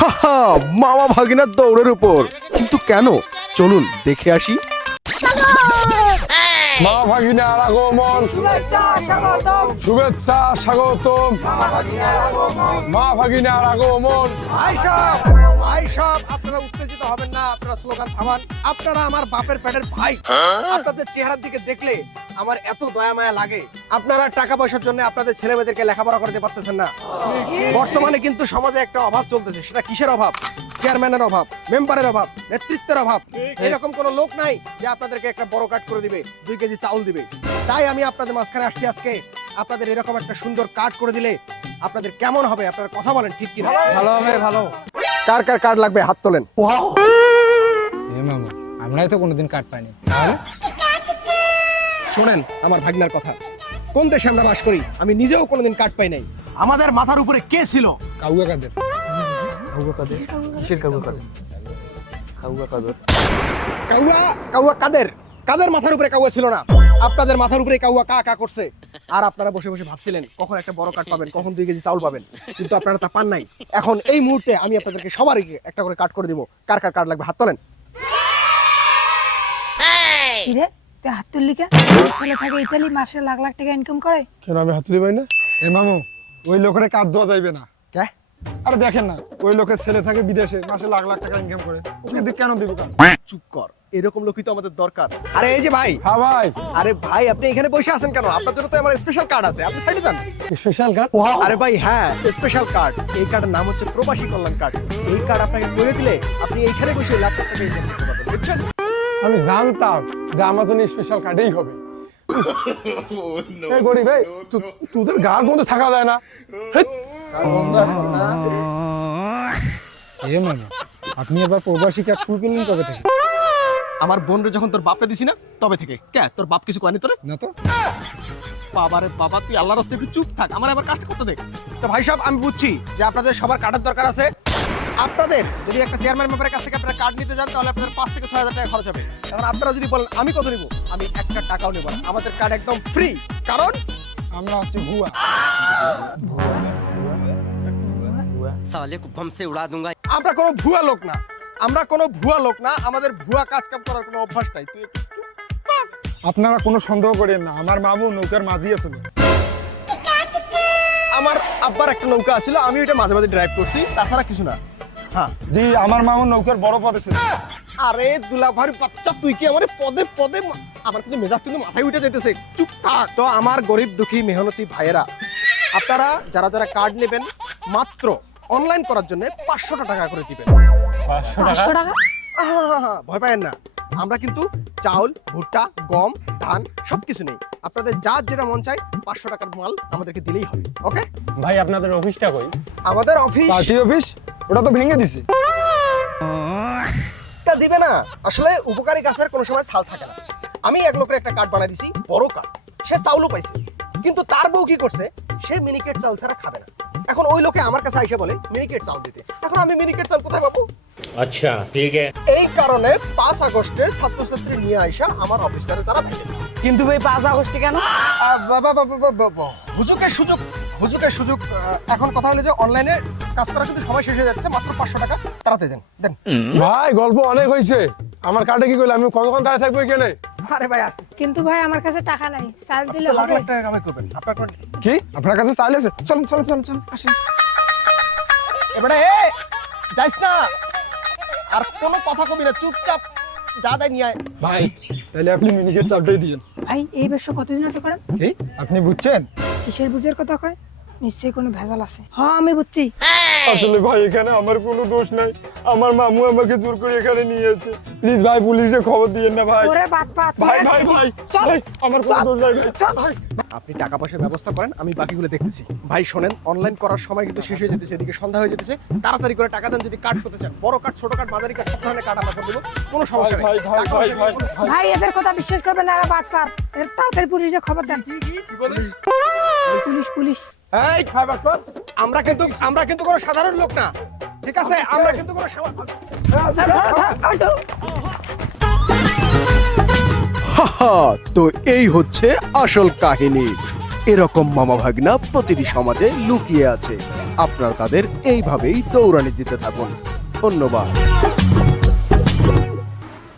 হাহা, মামা ভাগিনার দৌড়ের উপর। কিন্তু কেন? চলুন দেখে আসি। মা ভাগিনার আগমন। শুভেচ্ছা স্বাগতম। মা ভাগিনার আগমন। আপনারা উত্তেজিত হবেন না আপনারা স্লোগান থামান। আপনারা আমার বাপের পেটের ভাই। আপনাদের চেহারার দিকে দেখলে আমার এত দয়া মায়া লাগে। আপনারা টাকা পয়সার জন্য আপনাদের ছেলে মেয়েদেরকে লেখাপড়া করতে পারতেছেন না। বর্তমানে কিন্তু সমাজে একটা অভাব চলতেছে সেটা কিসের অভাব? চেয়ারম্যানের অভাব মেম্বারের অভাব নেতৃত্বের অভাব এরকম কোনো লোক নাই যে আপনাদেরকে একটা বড় কাট করে দিবে দুই কেজি চাউল দিবে। তাই আমি আপনাদের মাঝখানে আসছি আজকে। আপনাদের এরকম একটা সুন্দর কার্ড করে দিলে আপনাদের কেমন হবে? আপনারা কথা বলেন ঠিক কিনা? ভালো হবে ভালো। কার কার কার্ড লাগবে? হাত তোলেন। এ মামু আমরাই তো কোনোদিন কাট পাইনি। শোনেন আমার ভাগনার কথা। কোন দেশে আমরা বাস করি? আমি নিজেও কোনোদিন কার্ড পাই নাই। আমাদের মাথার উপরে কে ছিল? কাউয়া কাদের কাউয়া কাউয়া কাদের? কাদের মাথার উপরে কাউয়া ছিল না? আপনাদের মাথার উপরে কাউয়া কা কা করছে। আর আপনারা বসে বসে ভাবছিলেন কখন একটা বড় কাঠ পাবেন কখন দুই কেজি চাউল পাবেন। কিন্তু আপনারা তা পান নাই। এখন এই মুহূর্তে আমি আপনাদেরকে সবারই একটা করে কাট করে দিব। কার কার কার্ড লাগবে? হাত তোলেন। কিরে তুই হাত তুললি কে? ছেলে থাকে ইতালি মাসে লাখ লাখ টাকা ইনকাম করে। কেন আমি হাতুড়ি পাই না? এ মামু ওই লোকের কাট দেওয়া যাইবে না। কে? আরে দেখেন না ওই লোকের ছেলে থাকে বিদেশে মাসে লাখ লাখ টাকা ইনকাম করে। ওকে দিয়ে কেন দিব কাট চুপ কর এরকম লোকই তো আমাদের দরকার। আরে এই যে ভাই হ্যাঁ ভাই। আরে ভাই আপনি এখানে বসে আছেন কেন? আপনার জন্য তো আমার স্পেশাল কার্ড আছে আপনি সাইডে যান। স্পেশাল কাট আরে ভাই হ্যাঁ স্পেশাল কার্ড এই কার্ডের নাম হচ্ছে প্রবাসী কল্যাণ কার্ড এই কার্ড আপনাকে করে দিলে আপনি এইখানে বসে লাখ লাখ টাকা ইনকাম করতে পারবেন বুঝছেন? আমি জানতাম যে আমার জন্য স্পেশাল কার্ডেই হবে। এই গরিব তু- তোদের গার মধ্যে থাকা যায় না। হেৎ। এ মানে আপনি এবার প্রবাসী কার্ড শুরু করলেন কবে থেকে? আমার বোনরে যখন তোর বাপে দিছি না তবে থেকে। কে? তোর বাপ কিছু কয়নি তোরে? না তো। বাবারে বাবা তুই আল্লাহর রাস্তায় একটু চুপ থাক আমার আবার কাজটা করতে দে। তো ভাই সাহেব আমি বুঝছি যে আপনাদের সবার কার্ডের দরকার আছে। আপনাদের যদি একটা চেয়ারম্যান মেম্বারের কাছ থেকে আপনারা কার্ড নিতে যান তাহলে আপনাদের পাঁচ থেকে ছয় হাজার টাকা খরচ হবে। এখন আপনারা যদি বলেন আমি কত নিব? আমি একটা টাকাও নেব না। আমাদের কার্ড একদম ফ্রি কারণ? আমরা হচ্ছে ভুয়া। ভুয়া। साले को बम से उड़ा दूंगा আমরা কোনো ভুয়া লোক না আমরা কোনো ভুয়া লোক না আমাদের ভুয়া কাজ কাম করার কোনো অভ্যাস নাই তুই একটু চুপ থাক। আপনারা কোনো সন্দেহ করেন না আমার মামু নৌকার মাঝি আছিল আমার আব্বার একটা নৌকা ছিল আমি ওইটা মাঝে মাঝে ড্রাইভ করছি তাছাড়া কিছু না হ্যাঁ জি আমার মামু নৌকার বড় পদে ছিল আরে দুলাভারি বাচ্চা তুই কি আমার পদে পদে মা- আমার কিন্তু মেজাজ কিন্তু মাথায় উঠে যেতেছে চুপ থাক তো আমার গরিব দুঃখী মেহনতি ভাইয়েরা আপনারা যারা যারা কার্ড নেবেন মাত্র অনলাইন করার জন্য পাঁচশো টাকা করে দিবেন। পাঁচশো টাকা? ভয় পায়েন না। আমরা কিন্তু চাউল ভুট্টা গম ধান সবকিছু নেই। আপনাদের যা যেটা মন চাই পাঁচশো টাকার মাল আমাদেরকে দিলেই হবে ওকে? ভাই আপনাদের অফিসটা কই? আমাদের অফিস পার্টি অফিস ওটা তো ভেঙে দিছে। টা দিবে না। আসলে উপকারী গাছের কোনো সময় ছাল থাকে না। আমি এক লোকের একটা কার্ড বানাই দিছি বড় কার্ড সে চাউলও পাইছে। কিন্তু তার বউ কি করছে? সে মিনিকেট চাল ছাড়া খাবে না। এখন ওই লোকে আমার কাছে আইসা বলে মিনিকেট চাল দিতে। এখন আমি মিনিকেট চাল কোথায় পাবো? আচ্ছা ঠিক আছে। এই কারণে পাঁচ আগস্টে ছাত্রছাত্রী নিয়ে আইসা আমার অফিসারে তারা ভেঙে দিচ্ছে কিন্তু ভাই পাঁচ আগস্টে কেন? হুজুকের সুযোগ হুজুকের সুযোগ এখন কথা হলো যে অনলাইনে কাজ করা কিন্তু সময় শেষ হয়ে যাচ্ছে মাত্র পাঁচশো টাকা তাড়াতে দেন দেন। ভাই গল্প অনেক হয়েছে। আমার কার্ডে কি করলে? আমি কতক্ষণ দাঁড়িয়ে থাকব এখানে? আরে ভাই কিন্তু ভাই আমার কাছে টাকা নাই। চার্জ দিলে হবে। লাখ টাকা কামাই করবেন আপনার কি? আপনার কাছে চাল আছে। চলুন চলুন চলুন চলুন আসেন এবারে এ যাইস না। আর কোনো কথা কবি না চুপচাপ যা দেয় নিয়ে আয়। ভাই তাহলে আপনি মিনিকেট চাপটাই দিয়েন। ভাই এই ব্যবসা কতদিন হতে করেন? কি? আপনি বুঝছেন? কিসের বুঝের কথা কয়? নিশ্চয়ই কোনো ভেজাল আছে। হ্যাঁ আমি বুঝছি। আসলে ভাই এখানে আমার কোনো দোষ নাই। আমার মামু আমাকে জোর করে এখানে নিয়ে যাচ্ছে প্লিজ ভাই পুলিশে খবর দিয়েন না ভাই। ওরে বাট পাট ভাই ভাই ভাই ভাই আমার কোনো দোষ নাই ভাই। ভাই। আপনি টাকা পয়সার ব্যবস্থা করেন আমি বাকিগুলো দেখতেছি। ভাই শোনেন অনলাইন করার সময় কিন্তু শেষ হয়ে যেতেছে এদিকে সন্ধ্যা হয়ে যেতেছে। তাড়াতাড়ি করে টাকা দেন যদি কাট করতে চান। বড় কাট ছোট কাট মাঝারি কাট সব ধরনের কাট আমরা করে দেবো। কোনো সমস্যা নেই। ভাই, ভাই, ভাই, ভাই, ভাই। এদের কথা বিশ্বাস করবেন না এরা বাট এর তাড়াতাড়ি পুলিশে খবর দেন। Police police. এই আমরা কিন্তু আমরা কিন্তু কোনো সাধারণ লোক না। ঠিক আছে? আমরা কিন্তু কোনো তো এই হচ্ছে আসল কাহিনী। এরকম মামা ভাগনা প্রতিটি সমাজে লুকিয়ে আছে। আপনারা তাদের এইভাবেই দৌড়ানি দিতে থাকুন। ধন্যবাদ।